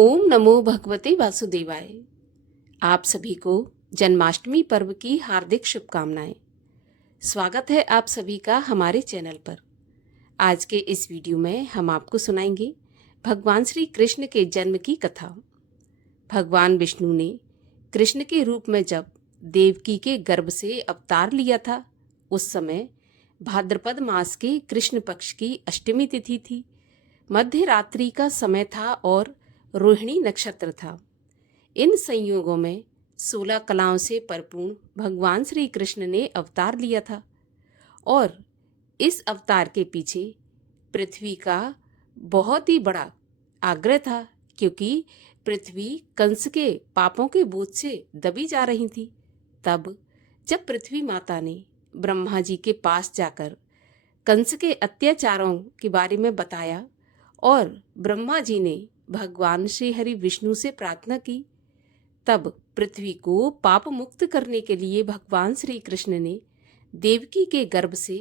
ओम नमो भगवते वासुदेवाय। आप सभी को जन्माष्टमी पर्व की हार्दिक शुभकामनाएं। स्वागत है आप सभी का हमारे चैनल पर। आज के इस वीडियो में हम आपको सुनाएंगे भगवान श्री कृष्ण के जन्म की कथा। भगवान विष्णु ने कृष्ण के रूप में जब देवकी के गर्भ से अवतार लिया था, उस समय भाद्रपद मास के कृष्ण पक्ष की अष्टमी तिथि थी। मध्य रात्रि का समय था और रोहिणी नक्षत्र था। इन संयोगों में 16 कलाओं से परिपूर्ण भगवान श्री कृष्ण ने अवतार लिया था और इस अवतार के पीछे पृथ्वी का बहुत ही बड़ा आग्रह था, क्योंकि पृथ्वी कंस के पापों के बोझ से दबी जा रही थी। तब जब पृथ्वी माता ने ब्रह्मा जी के पास जाकर कंस के अत्याचारों के बारे में बताया और ब्रह्मा जी ने भगवान श्री हरि विष्णु से प्रार्थना की, तब पृथ्वी को पाप मुक्त करने के लिए भगवान श्री कृष्ण ने देवकी के गर्भ से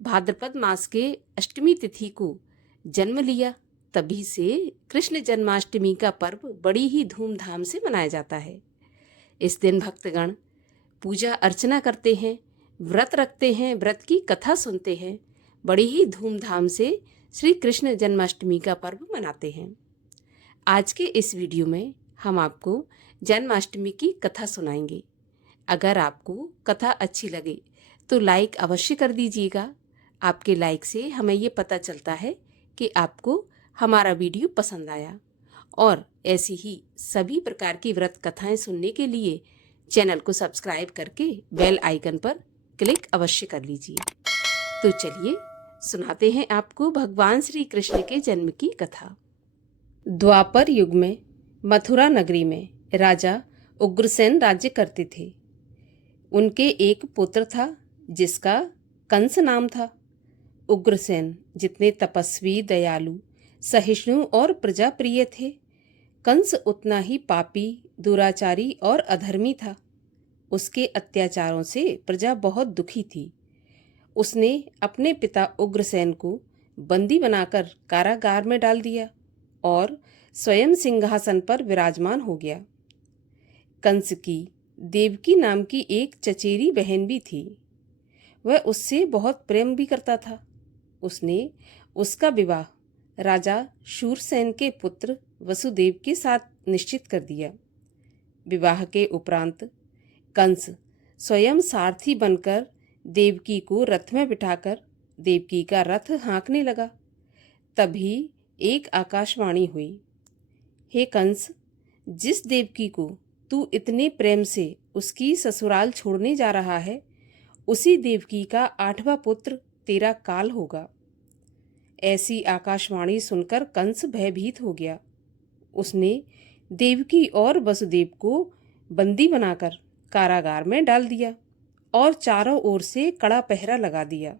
भाद्रपद मास के अष्टमी तिथि को जन्म लिया। तभी से कृष्ण जन्माष्टमी का पर्व बड़ी ही धूमधाम से मनाया जाता है। इस दिन भक्तगण पूजा अर्चना करते हैं, व्रत रखते हैं, व्रत की कथा सुनते हैं, बड़ी ही धूमधाम से श्री कृष्ण जन्माष्टमी का पर्व मनाते हैं। आज के इस वीडियो में हम आपको जन्माष्टमी की कथा सुनाएंगे। अगर आपको कथा अच्छी लगे तो लाइक अवश्य कर दीजिएगा। आपके लाइक से हमें ये पता चलता है कि आपको हमारा वीडियो पसंद आया। और ऐसी ही सभी प्रकार की व्रत कथाएं सुनने के लिए चैनल को सब्सक्राइब करके बेल आइकन पर क्लिक अवश्य कर लीजिए। तो चलिए सुनाते हैं आपको भगवान श्री कृष्ण के जन्म की कथा। द्वापर युग में मथुरा नगरी में राजा उग्रसेन राज्य करते थे। उनके एक पुत्र था जिसका कंस नाम था। उग्रसेन जितने तपस्वी, दयालु, सहिष्णु और प्रजाप्रिय थे, कंस उतना ही पापी, दुराचारी और अधर्मी था। उसके अत्याचारों से प्रजा बहुत दुखी थी। उसने अपने पिता उग्रसेन को बंदी बनाकर कारागार में डाल दिया और स्वयं सिंहासन पर विराजमान हो गया। कंस की देवकी नाम की एक चचेरी बहन भी थी। वह उससे बहुत प्रेम भी करता था। उसने उसका विवाह राजा शूरसेन के पुत्र वसुदेव के साथ निश्चित कर दिया। विवाह के उपरांत कंस स्वयं सारथी बनकर देवकी को रथ में बिठाकर देवकी का रथ हाँकने लगा। तभी एक आकाशवाणी हुई, हे कंस, जिस देवकी को तू इतने प्रेम से उसकी ससुराल छोड़ने जा रहा है, उसी देवकी का 8वां पुत्र तेरा काल होगा। ऐसी आकाशवाणी सुनकर कंस भयभीत हो गया। उसने देवकी और वसुदेव को बंदी बनाकर कारागार में डाल दिया और चारों ओर से कड़ा पहरा लगा दिया।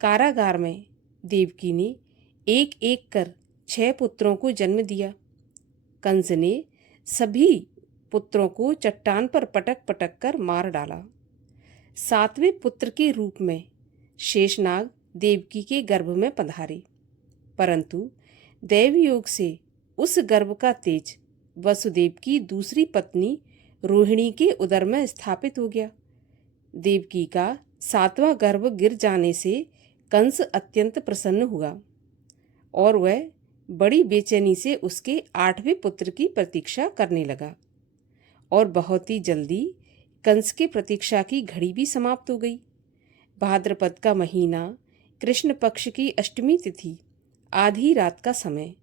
कारागार में देवकी ने एक एक कर 6 पुत्रों को जन्म दिया। कंस ने सभी पुत्रों को चट्टान पर पटक पटक कर मार डाला। 7वें पुत्र के रूप में शेषनाग देवकी के गर्भ में पधारे, परंतु दैवयोग से उस गर्भ का तेज वसुदेव की दूसरी पत्नी रोहिणी के उदर में स्थापित हो गया। देवकी का 7वां गर्भ गिर जाने से कंस अत्यंत प्रसन्न हुआ और वह बड़ी बेचैनी से उसके 8वें पुत्र की प्रतीक्षा करने लगा। और बहुत ही जल्दी कंस के प्रतीक्षा की घड़ी भी समाप्त हो गई। भाद्रपद का महीना, कृष्ण पक्ष की अष्टमी तिथि, आधी रात का समय,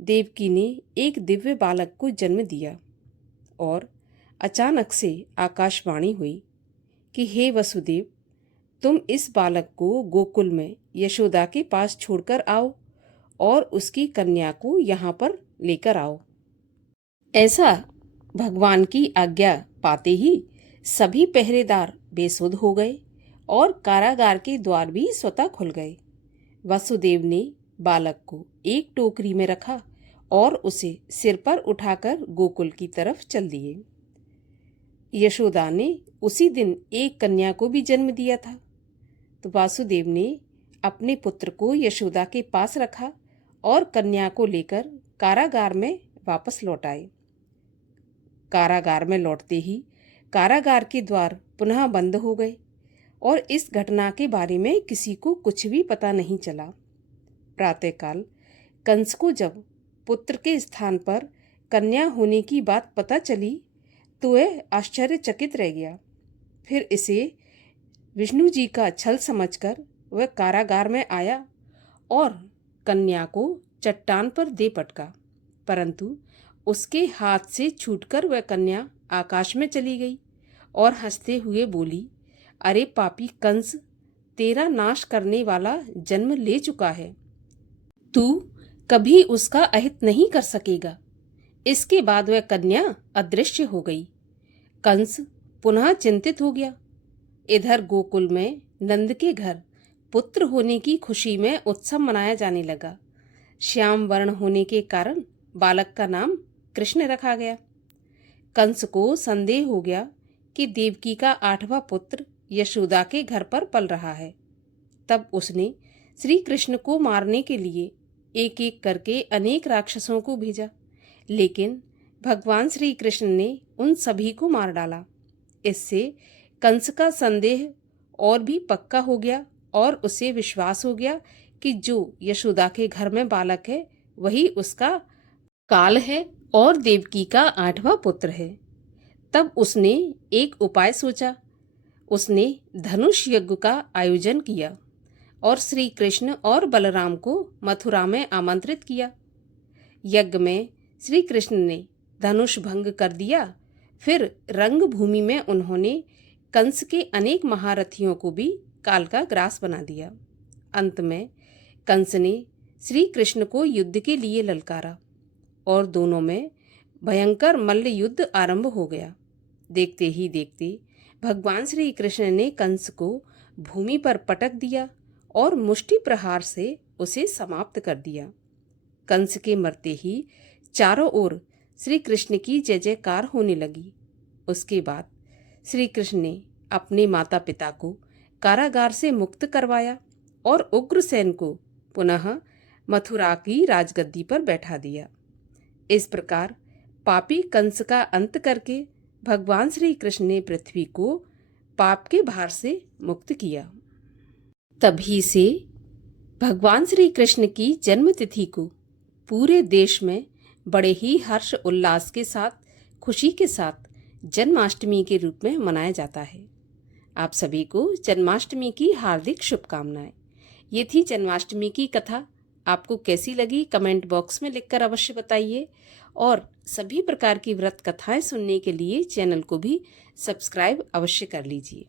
देवकी ने एक दिव्य बालक को जन्म दिया और अचानक से आकाशवाणी हुई कि हे वसुदेव, तुम इस बालक को गोकुल में यशोदा के पास छोड़कर आओ और उसकी कन्या को यहाँ पर लेकर आओ। ऐसा भगवान की आज्ञा पाते ही सभी पहरेदार बेसुध हो गए और कारागार के द्वार भी स्वतः खुल गए। वसुदेव ने बालक को एक टोकरी में रखा और उसे सिर पर उठाकर गोकुल की तरफ चल दिए। यशोदा ने उसी दिन एक कन्या को भी जन्म दिया था। तो वासुदेव ने अपने पुत्र को यशोदा के पास रखा और कन्या को लेकर कारागार में वापस लौट आए। कारागार में लौटते ही कारागार के द्वार पुनः बंद हो गए और इस घटना के बारे में किसी को कुछ भी पता नहीं चला। प्रातःकाल कंस को जब पुत्र के स्थान पर कन्या होने की बात पता चली तो वह आश्चर्यचकित रह गया। फिर इसे विष्णु जी का छल समझकर वह कारागार में आया और कन्या को चट्टान पर दे पटका, परंतु उसके हाथ से छूटकर वह कन्या आकाश में चली गई और हंसते हुए बोली, अरे पापी कंस, तेरा नाश करने वाला जन्म ले चुका है, तू कभी उसका अहित नहीं कर सकेगा। इसके बाद वह कन्या अदृश्य हो गई। कंस पुनः चिंतित हो गया। इधर गोकुल में नंद के घर पुत्र होने की खुशी में उत्सव मनाया जाने लगा। श्याम वर्ण होने के कारण बालक का नाम कृष्ण रखा गया। कंस को संदेह हो गया कि देवकी का 8वां पुत्र यशोदा के घर पर पल रहा है। तब उसने श्री कृष्ण को मारने के लिए एक एक करके अनेक राक्षसों को भेजा, लेकिन भगवान श्री कृष्ण ने उन सभी को मार डाला। इससे कंस का संदेह और भी पक्का हो गया और उसे विश्वास हो गया कि जो यशोदा के घर में बालक है वही उसका काल है और देवकी का 8वां पुत्र है। तब उसने एक उपाय सोचा। उसने धनुष यज्ञ का आयोजन किया और श्री कृष्ण और बलराम को मथुरा में आमंत्रित किया। यज्ञ में श्री कृष्ण ने धनुष भंग कर दिया। फिर रंगभूमि में उन्होंने कंस के अनेक महारथियों को भी काल का ग्रास बना दिया। अंत में कंस ने श्री कृष्ण को युद्ध के लिए ललकारा और दोनों में भयंकर मल्ल युद्ध आरंभ हो गया। देखते ही देखते भगवान श्री कृष्ण ने कंस को भूमि पर पटक दिया और मुष्टि प्रहार से उसे समाप्त कर दिया। कंस के मरते ही चारों ओर श्री कृष्ण की जय जयकार होने लगी। उसके बाद श्री कृष्ण ने अपने माता पिता को कारागार से मुक्त करवाया और उग्रसेन को पुनः मथुरा की राजगद्दी पर बैठा दिया। इस प्रकार पापी कंस का अंत करके भगवान श्री कृष्ण ने पृथ्वी को पाप के भार से मुक्त किया। तभी से भगवान श्री कृष्ण की जन्म तिथि को पूरे देश में बड़े ही हर्ष उल्लास के साथ, खुशी के साथ जन्माष्टमी के रूप में मनाया जाता है। आप सभी को जन्माष्टमी की हार्दिक शुभकामनाएं। ये थी जन्माष्टमी की कथा। आपको कैसी लगी कमेंट बॉक्स में लिखकर अवश्य बताइए और सभी प्रकार की व्रत कथाएं सुनने के लिए चैनल को भी सब्सक्राइब अवश्य कर लीजिए।